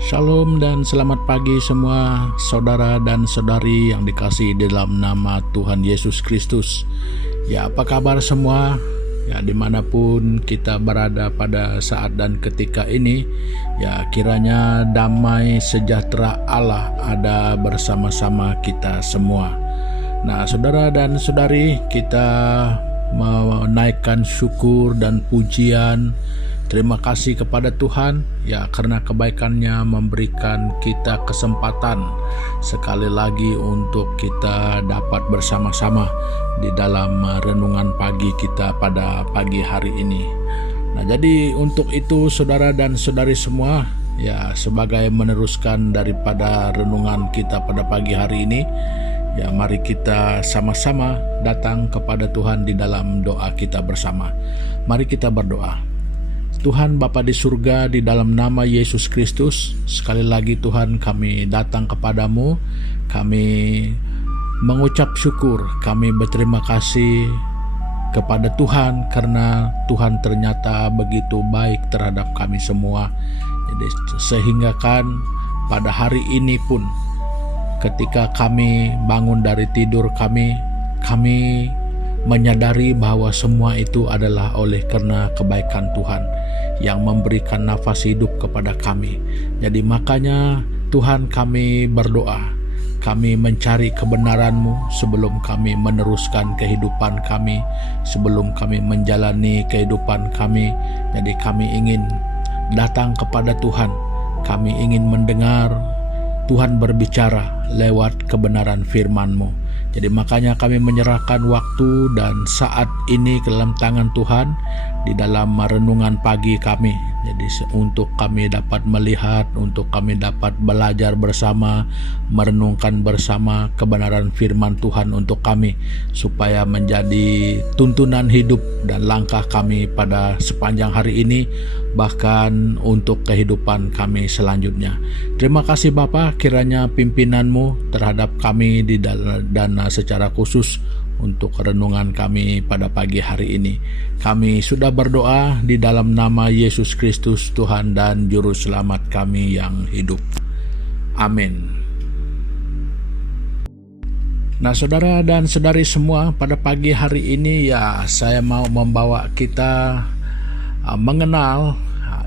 Shalom dan selamat pagi semua saudara dan saudari yang dikasihi dalam nama Tuhan Yesus Kristus. Ya, apa kabar semua? Ya, dimanapun kita berada pada saat dan ketika ini, ya kiranya damai sejahtera Allah ada bersama-sama kita semua. Nah, saudara dan saudari, kita menaikkan syukur dan pujian. Terima kasih kepada Tuhan ya karena kebaikannya memberikan kita kesempatan sekali lagi untuk kita dapat bersama-sama di dalam renungan pagi kita pada pagi hari ini. Nah, jadi untuk itu saudara dan saudari semua ya sebagai meneruskan daripada renungan kita pada pagi hari ini, ya mari kita sama-sama datang kepada Tuhan di dalam doa kita bersama. Mari kita berdoa. Tuhan Bapa di surga, di dalam nama Yesus Kristus, sekali lagi Tuhan kami datang kepadamu, kami mengucap syukur, kami berterima kasih kepada Tuhan karena Tuhan ternyata begitu baik terhadap kami semua. Jadi sehingga kan pada hari ini pun ketika kami bangun dari tidur kami menyadari bahwa semua itu adalah oleh karena kebaikan Tuhan yang memberikan nafas hidup kepada kami. Jadi makanya Tuhan kami berdoa, kami mencari kebenaran-Mu sebelum kami meneruskan kehidupan kami, sebelum kami menjalani kehidupan kami. Jadi kami ingin datang kepada Tuhan, kami ingin mendengar Tuhan berbicara lewat kebenaran firman-Mu. Jadi makanya kami menyerahkan waktu dan saat ini ke dalam tangan Tuhan di dalam renungan pagi kami. Jadi untuk kami dapat melihat, untuk kami dapat belajar bersama, merenungkan bersama kebenaran firman Tuhan untuk kami, supaya menjadi tuntunan hidup dan langkah kami pada sepanjang hari ini, bahkan untuk kehidupan kami selanjutnya. Terima kasih Bapa, kiranya pimpinan-Mu terhadap kami dan secara khusus untuk renungan kami pada pagi hari ini. Kami sudah berdoa di dalam nama Yesus Kristus Tuhan dan Juru Selamat kami yang hidup. Amin. Nah, saudara dan saudari semua, pada pagi hari ini ya saya mau membawa kita mengenal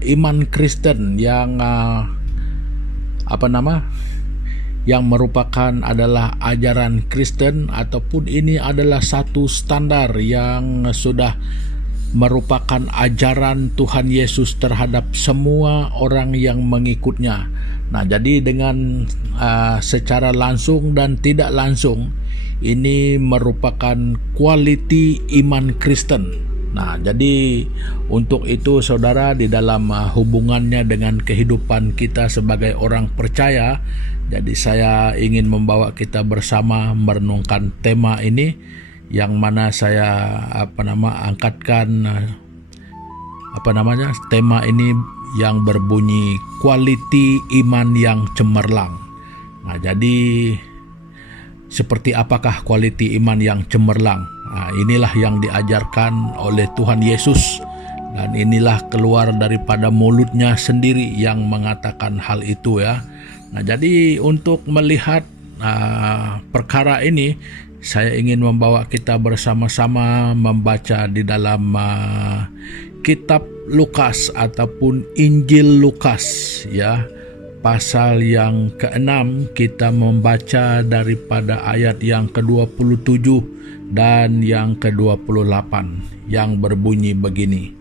iman Kristen yang yang merupakan adalah ajaran Kristen, ataupun ini adalah satu standar yang sudah merupakan ajaran Tuhan Yesus terhadap semua orang yang mengikutnya. Nah, jadi dengan secara langsung dan tidak langsung ini merupakan quality iman Kristen. Nah, jadi untuk itu saudara, di dalam hubungannya dengan kehidupan kita sebagai orang percaya, jadi saya ingin membawa kita bersama merenungkan tema ini, yang mana saya angkatkan tema ini yang berbunyi quality iman yang cemerlang. Nah, jadi seperti apakah quality iman yang cemerlang? Nah, inilah yang diajarkan oleh Tuhan Yesus, dan inilah keluar daripada mulutnya sendiri yang mengatakan hal itu ya. Nah, jadi untuk melihat perkara ini, saya ingin membawa kita bersama-sama membaca di dalam kitab Lukas ataupun Injil Lukas ya. Pasal yang ke-6 kita membaca daripada ayat yang ke-27 dan yang ke-28 yang berbunyi begini.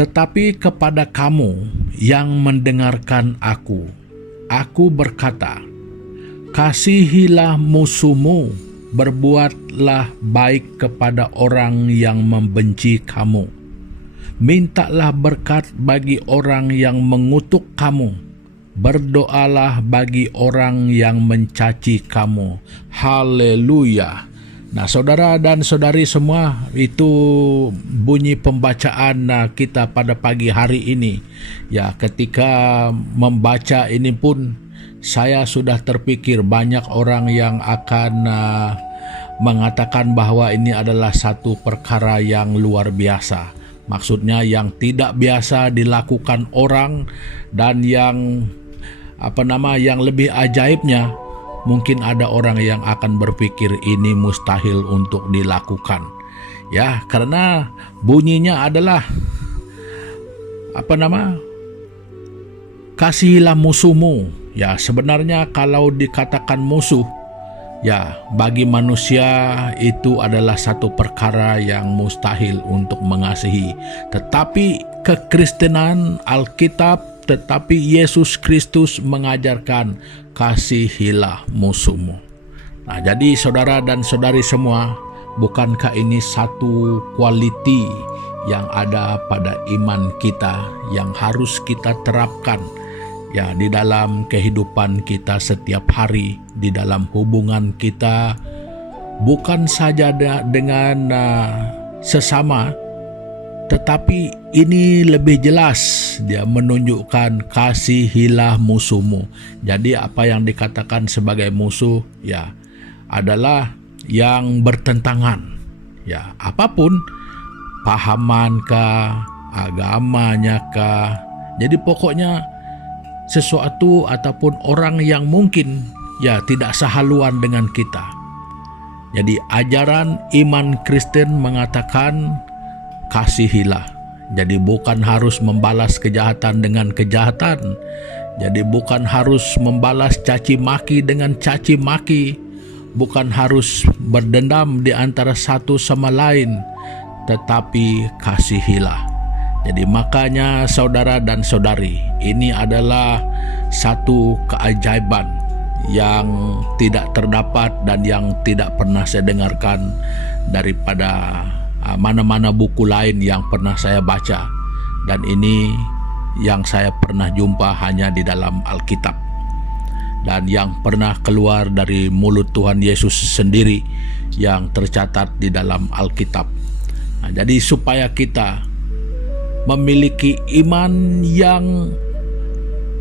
Tetapi kepada kamu yang mendengarkan aku berkata, kasihilah musuhmu, berbuatlah baik kepada orang yang membenci kamu. Mintalah berkat bagi orang yang mengutuk kamu. Berdoalah bagi orang yang mencaci kamu. Haleluya. Nah, saudara dan saudari semua, itu bunyi pembacaan kita pada pagi hari ini. Ya, ketika membaca ini pun saya sudah terpikir banyak orang yang akan mengatakan bahwa ini adalah satu perkara yang luar biasa. Maksudnya yang tidak biasa dilakukan orang, dan yang yang lebih ajaibnya, mungkin ada orang yang akan berpikir ini mustahil untuk dilakukan. Ya, karena bunyinya adalah kasihilah musuhmu. Ya, sebenarnya kalau dikatakan musuh, ya, bagi manusia itu adalah satu perkara yang mustahil untuk mengasihi. Tetapi kekristenan, Alkitab, tetapi Yesus Kristus mengajarkan kasihilah musuhmu. Nah, jadi saudara dan saudari semua, bukankah ini satu quality yang ada pada iman kita yang harus kita terapkan ya di dalam kehidupan kita setiap hari, di dalam hubungan kita, bukan saja dengan sesama, tetapi ini lebih jelas dia menunjukkan kasihilah musuhmu. Jadi apa yang dikatakan sebagai musuh ya adalah yang bertentangan, ya, apapun, pahamankah, agamanya kah, jadi pokoknya sesuatu ataupun orang yang mungkin ya tidak sehaluan dengan kita. Jadi ajaran iman Kristen mengatakan kasihilah. Jadi bukan harus membalas kejahatan dengan kejahatan. Jadi bukan harus membalas caci maki dengan caci maki. Bukan harus berdendam di antara satu sama lain, tetapi kasihilah. Jadi makanya saudara dan saudari, ini adalah satu keajaiban yang tidak terdapat dan yang tidak pernah saya dengarkan daripada mana-mana buku lain yang pernah saya baca. Dan ini yang saya pernah jumpa hanya di dalam Alkitab. Dan yang pernah keluar dari mulut Tuhan Yesus sendiri yang tercatat di dalam Alkitab. Nah, jadi supaya kita memiliki iman yang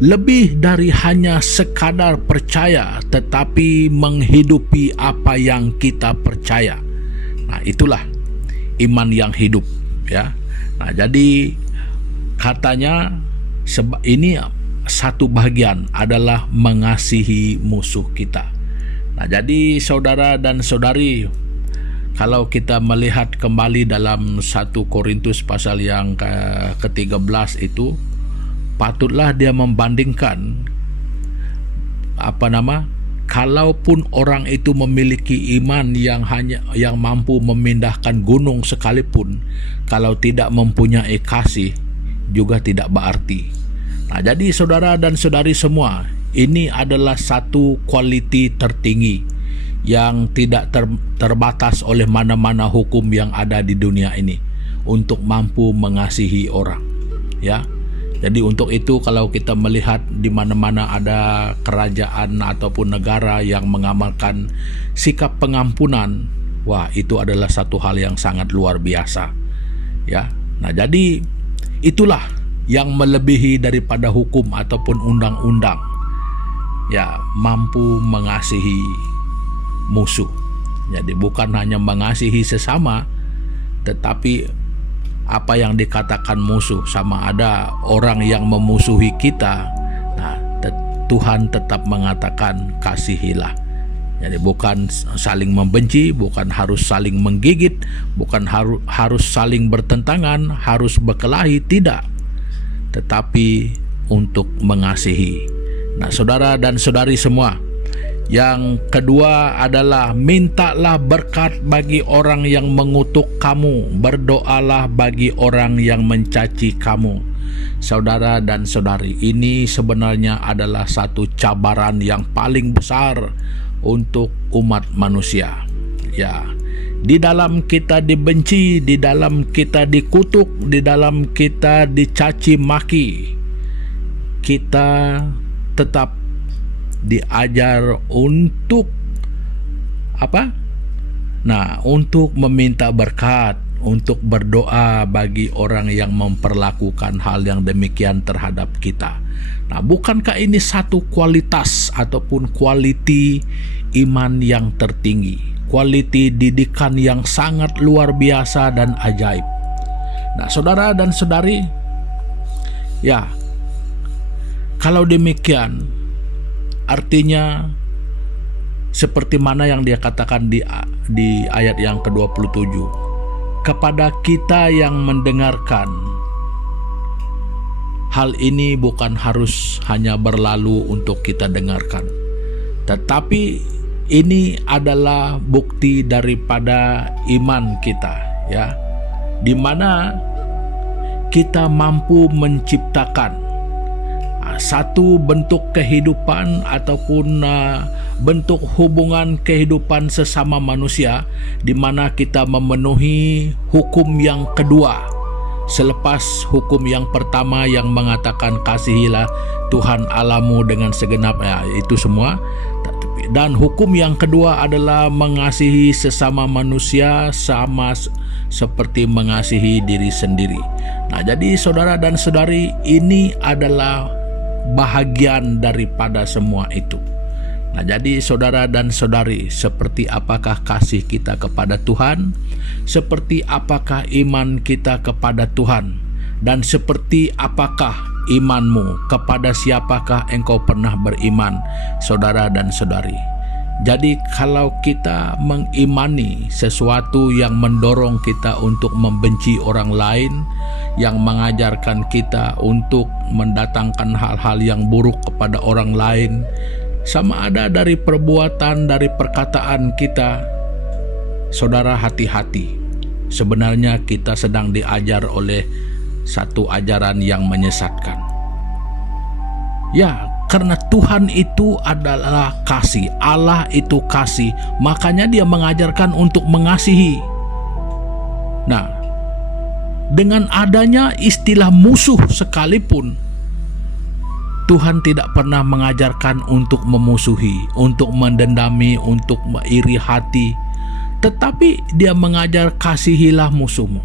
lebih dari hanya sekadar percaya, tetapi menghidupi apa yang kita percaya. Nah, itulah iman yang hidup, ya. Nah, jadi katanya ini satu bagian adalah mengasihi musuh kita. Nah, jadi saudara dan saudari, kalau kita melihat kembali dalam 1 Korintus pasal yang ke-13 itu, patutlah dia membandingkan kalaupun orang itu memiliki iman yang mampu memindahkan gunung sekalipun, kalau tidak mempunyai kasih juga tidak berarti. Nah, jadi saudara dan saudari semua, ini adalah satu quality tertinggi yang tidak terbatas oleh mana-mana hukum yang ada di dunia ini untuk mampu mengasihi orang, ya. Jadi untuk itu kalau kita melihat di mana-mana ada kerajaan ataupun negara yang mengamalkan sikap pengampunan, wah, itu adalah satu hal yang sangat luar biasa, ya. Nah, jadi itulah yang melebihi daripada hukum ataupun undang-undang, ya, mampu mengasihi musuh. Jadi bukan hanya mengasihi sesama, tetapi apa yang dikatakan musuh, sama ada orang yang memusuhi kita, nah, Tuhan tetap mengatakan kasihilah. Jadi bukan saling membenci, bukan harus saling menggigit, bukan harus saling bertentangan, harus berkelahi, tidak, tetapi untuk mengasihi. Nah, saudara dan saudari semua, yang kedua adalah mintalah berkat bagi orang yang mengutuk kamu, berdoalah bagi orang yang mencaci kamu. Saudara dan saudari, ini sebenarnya adalah satu cabaran yang paling besar untuk umat manusia. Ya, di dalam kita dibenci, di dalam kita dikutuk, di dalam kita dicaci maki, kita tetap diajar untuk apa? Nah, untuk meminta berkat, untuk berdoa bagi orang yang memperlakukan hal yang demikian terhadap kita. Nah, bukankah ini satu kualitas ataupun quality iman yang tertinggi, quality didikan yang sangat luar biasa dan ajaib. Nah, saudara dan saudari, ya, kalau demikian artinya seperti mana yang dia katakan di ayat yang ke-27, kepada kita yang mendengarkan, hal ini bukan harus hanya berlalu untuk kita dengarkan, tetapi ini adalah bukti daripada iman kita, ya, di mana kita mampu menciptakan satu bentuk kehidupan ataupun bentuk hubungan kehidupan sesama manusia, di mana kita memenuhi hukum yang kedua selepas hukum yang pertama yang mengatakan kasihilah Tuhan Allahmu dengan segenap, itu semua. Dan hukum yang kedua adalah mengasihi sesama manusia sama seperti mengasihi diri sendiri. Nah, jadi saudara dan saudari, ini adalah bahagian daripada semua itu. Nah, jadi saudara dan saudari, seperti apakah kasih kita kepada Tuhan? Seperti apakah iman kita kepada Tuhan? Dan seperti apakah imanmu? Kepada siapakah engkau pernah beriman, saudara dan saudari? Jadi kalau kita mengimani sesuatu yang mendorong kita untuk membenci orang lain, yang mengajarkan kita untuk mendatangkan hal-hal yang buruk kepada orang lain, sama ada dari perbuatan, dari perkataan kita, saudara, hati-hati. Sebenarnya kita sedang diajar oleh satu ajaran yang menyesatkan. Ya, karena Tuhan itu adalah kasih, Allah itu kasih, makanya Dia mengajarkan untuk mengasihi. Nah, dengan adanya istilah musuh sekalipun, Tuhan tidak pernah mengajarkan untuk memusuhi, untuk mendendami, untuk iri hati, tetapi Dia mengajar kasihilah musuhmu.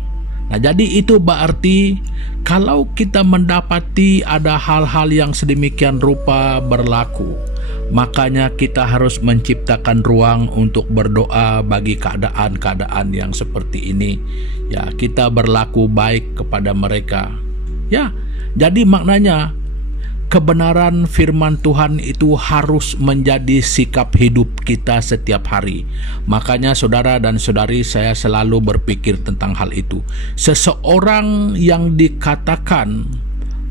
Nah, jadi itu berarti kalau kita mendapati ada hal-hal yang sedemikian rupa berlaku, makanya kita harus menciptakan ruang untuk berdoa bagi keadaan-keadaan yang seperti ini. Ya, kita berlaku baik kepada mereka. Ya, jadi maknanya kebenaran firman Tuhan itu harus menjadi sikap hidup kita setiap hari. Makanya saudara dan saudari, saya selalu berpikir tentang hal itu. Seseorang yang dikatakan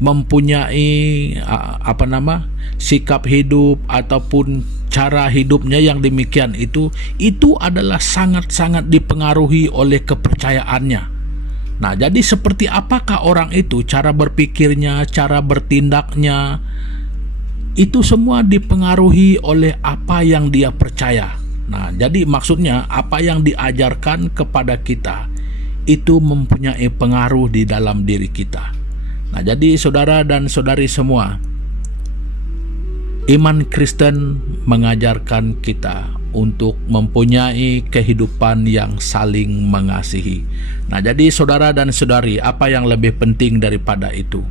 mempunyai sikap hidup ataupun cara hidupnya yang demikian itu adalah sangat-sangat dipengaruhi oleh kepercayaannya. Nah, jadi seperti apakah orang itu, cara berpikirnya, cara bertindaknya, itu semua dipengaruhi oleh apa yang dia percaya. Nah, jadi maksudnya apa yang diajarkan kepada kita itu mempunyai pengaruh di dalam diri kita. Nah, jadi saudara dan saudari semua, iman Kristen mengajarkan kita untuk mempunyai kehidupan yang saling mengasihi. Nah, jadi saudara dan saudari, apa yang lebih penting daripada itu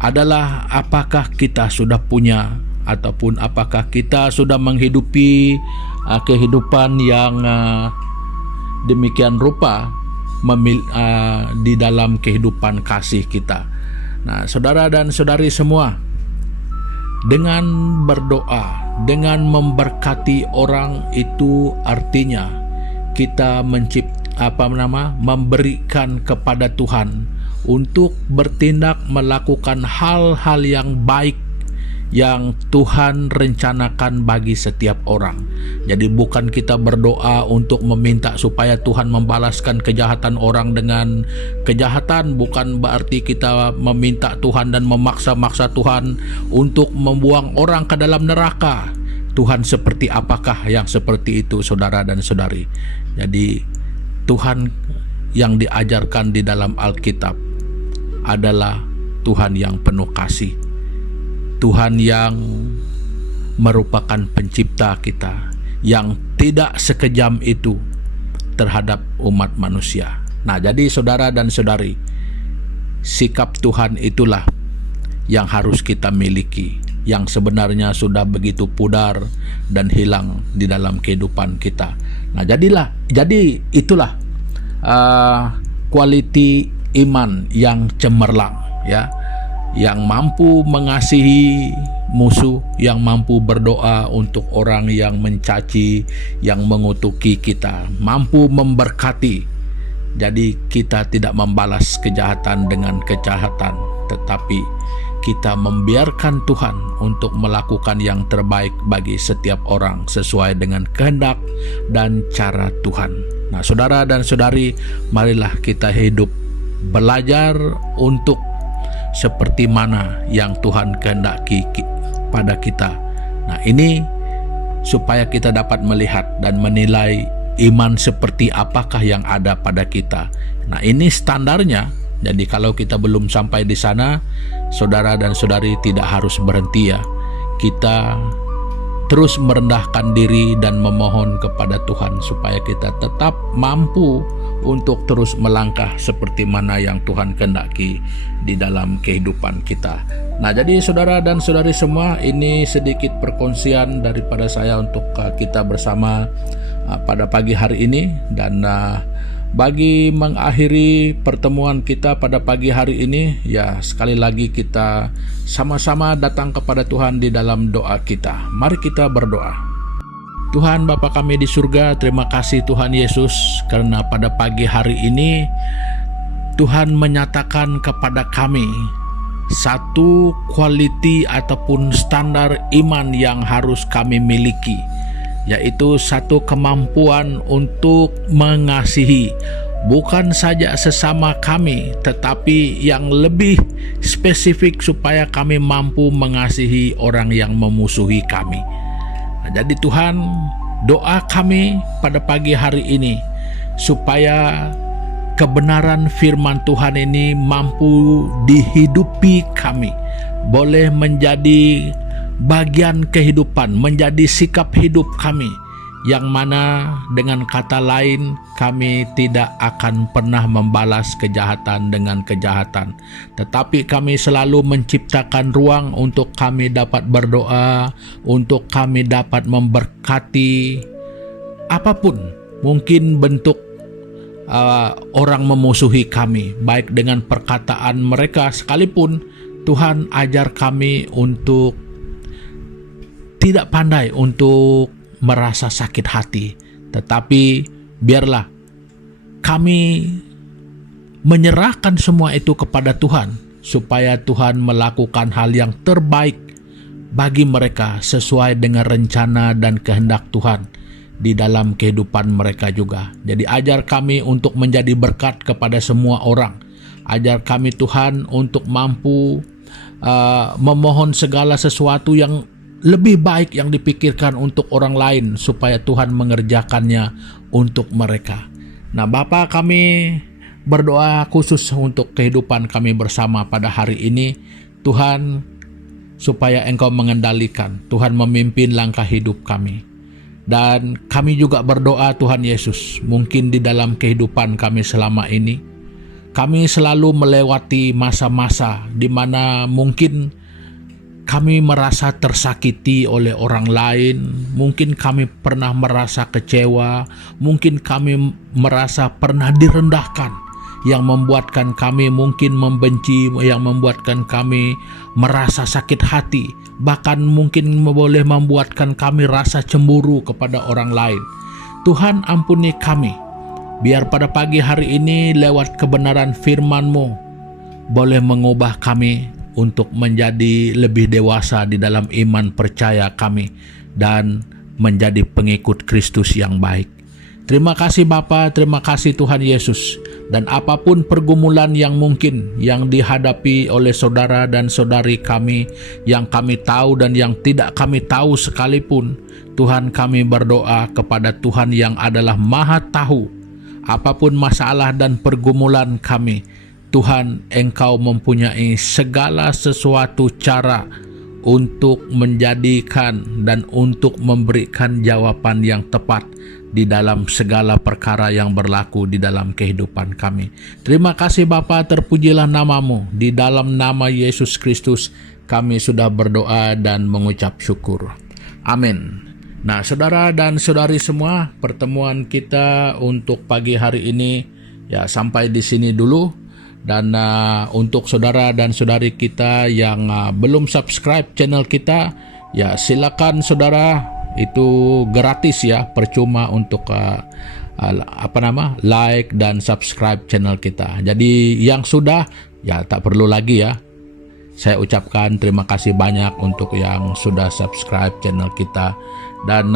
adalah apakah kita sudah punya ataupun apakah kita sudah menghidupi kehidupan yang demikian rupa di dalam kehidupan kasih kita. Nah, saudara dan saudari semua, dengan berdoa, dengan memberkati orang, itu artinya kita memberikan kepada Tuhan untuk bertindak melakukan hal-hal yang baik yang Tuhan rencanakan bagi setiap orang. Jadi bukan kita berdoa untuk meminta supaya Tuhan membalaskan kejahatan orang dengan kejahatan, bukan berarti kita meminta Tuhan dan memaksa-maksa Tuhan untuk membuang orang ke dalam neraka. Tuhan seperti apakah yang seperti itu, saudara dan saudari? Jadi Tuhan yang diajarkan di dalam Alkitab adalah Tuhan yang penuh kasih, Tuhan yang merupakan pencipta kita, yang tidak sekejam itu terhadap umat manusia. Nah, jadi saudara dan saudari, sikap Tuhan itulah yang harus kita miliki, yang sebenarnya sudah begitu pudar dan hilang di dalam kehidupan kita. Nah, jadi itulah quality iman yang cemerlang, ya, yang mampu mengasihi musuh, yang mampu berdoa untuk orang yang mencaci, yang mengutuki kita, mampu memberkati. Jadi kita tidak membalas kejahatan dengan kejahatan, tetapi kita membiarkan Tuhan untuk melakukan yang terbaik bagi setiap orang sesuai dengan kehendak dan cara Tuhan. Nah, saudara dan saudari, marilah kita hidup belajar untuk seperti mana yang Tuhan kehendaki pada kita. Nah, ini supaya kita dapat melihat dan menilai iman seperti apakah yang ada pada kita. Nah, ini standarnya. Jadi kalau kita belum sampai di sana, saudara dan saudari tidak harus berhenti, ya. Kita terus merendahkan diri dan memohon kepada Tuhan supaya kita tetap mampu untuk terus melangkah seperti mana yang Tuhan kehendaki di dalam kehidupan kita. Nah, jadi saudara dan saudari semua, ini sedikit perkongsian daripada saya untuk kita bersama pada pagi hari ini. Dan bagi mengakhiri pertemuan kita pada pagi hari ini, ya, sekali lagi kita sama-sama datang kepada Tuhan di dalam doa kita. Mari kita berdoa. Tuhan Bapa kami di surga, terima kasih Tuhan Yesus, karena pada pagi hari ini Tuhan menyatakan kepada kami satu quality ataupun standar iman yang harus kami miliki, yaitu satu kemampuan untuk mengasihi bukan saja sesama kami, tetapi yang lebih spesifik supaya kami mampu mengasihi orang yang memusuhi kami. Nah, jadi Tuhan, doa kami pada pagi hari ini supaya kebenaran firman Tuhan ini mampu dihidupi kami, boleh menjadi bagian kehidupan, menjadi sikap hidup kami, yang mana dengan kata lain kami tidak akan pernah membalas kejahatan dengan kejahatan, tetapi kami selalu menciptakan ruang untuk kami dapat berdoa, untuk kami dapat memberkati apapun mungkin bentuk orang memusuhi kami, baik dengan perkataan mereka sekalipun. Tuhan, ajar kami untuk tidak pandai untuk merasa sakit hati, tetapi biarlah kami menyerahkan semua itu kepada Tuhan, supaya Tuhan melakukan hal yang terbaik bagi mereka sesuai dengan rencana dan kehendak Tuhan di dalam kehidupan mereka juga. Jadi ajar kami untuk menjadi berkat kepada semua orang. Ajar kami Tuhan untuk mampu memohon segala sesuatu yang lebih baik yang dipikirkan untuk orang lain, supaya Tuhan mengerjakannya untuk mereka. Nah, Bapa, kami berdoa khusus untuk kehidupan kami bersama pada hari ini, Tuhan, supaya Engkau mengendalikan, Tuhan memimpin langkah hidup kami. Dan kami juga berdoa Tuhan Yesus, mungkin di dalam kehidupan kami selama ini, kami selalu melewati masa-masa di mana mungkin kami merasa tersakiti oleh orang lain, mungkin kami pernah merasa kecewa, mungkin kami merasa pernah direndahkan, yang membuatkan kami mungkin membenci, yang membuatkan kami merasa sakit hati, bahkan mungkin boleh membuatkan kami rasa cemburu kepada orang lain. Tuhan, ampuni kami, biar pada pagi hari ini lewat kebenaran firman-Mu boleh mengubah kami untuk menjadi lebih dewasa di dalam iman percaya kami dan menjadi pengikut Kristus yang baik. Terima kasih Bapa, terima kasih Tuhan Yesus. Dan apapun pergumulan yang mungkin yang dihadapi oleh saudara dan saudari kami, yang kami tahu dan yang tidak kami tahu sekalipun, Tuhan, kami berdoa kepada Tuhan yang adalah Maha Tahu apapun masalah dan pergumulan kami. Tuhan, Engkau mempunyai segala sesuatu cara untuk menjadikan dan untuk memberikan jawaban yang tepat di dalam segala perkara yang berlaku di dalam kehidupan kami. Terima kasih Bapa, terpujilah nama-Mu. Di dalam nama Yesus Kristus kami sudah berdoa dan mengucap syukur. Amin. Nah, saudara dan saudari semua, pertemuan kita untuk pagi hari ini ya sampai di sini dulu. Dan untuk saudara dan saudari kita yang belum subscribe channel kita, ya silakan saudara, itu gratis ya, percuma untuk like dan subscribe channel kita. Jadi yang sudah, ya tak perlu lagi ya. Saya ucapkan terima kasih banyak untuk yang sudah subscribe channel kita. Dan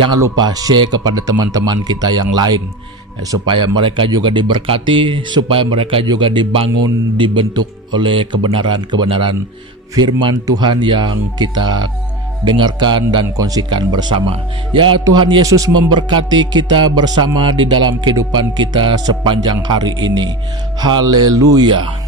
jangan lupa share kepada teman-teman kita yang lain, supaya mereka juga diberkati, supaya mereka juga dibangun, dibentuk oleh kebenaran-kebenaran firman Tuhan yang kita dengarkan dan kongsikan bersama. Ya, Tuhan Yesus memberkati kita bersama di dalam kehidupan kita sepanjang hari ini. Haleluya.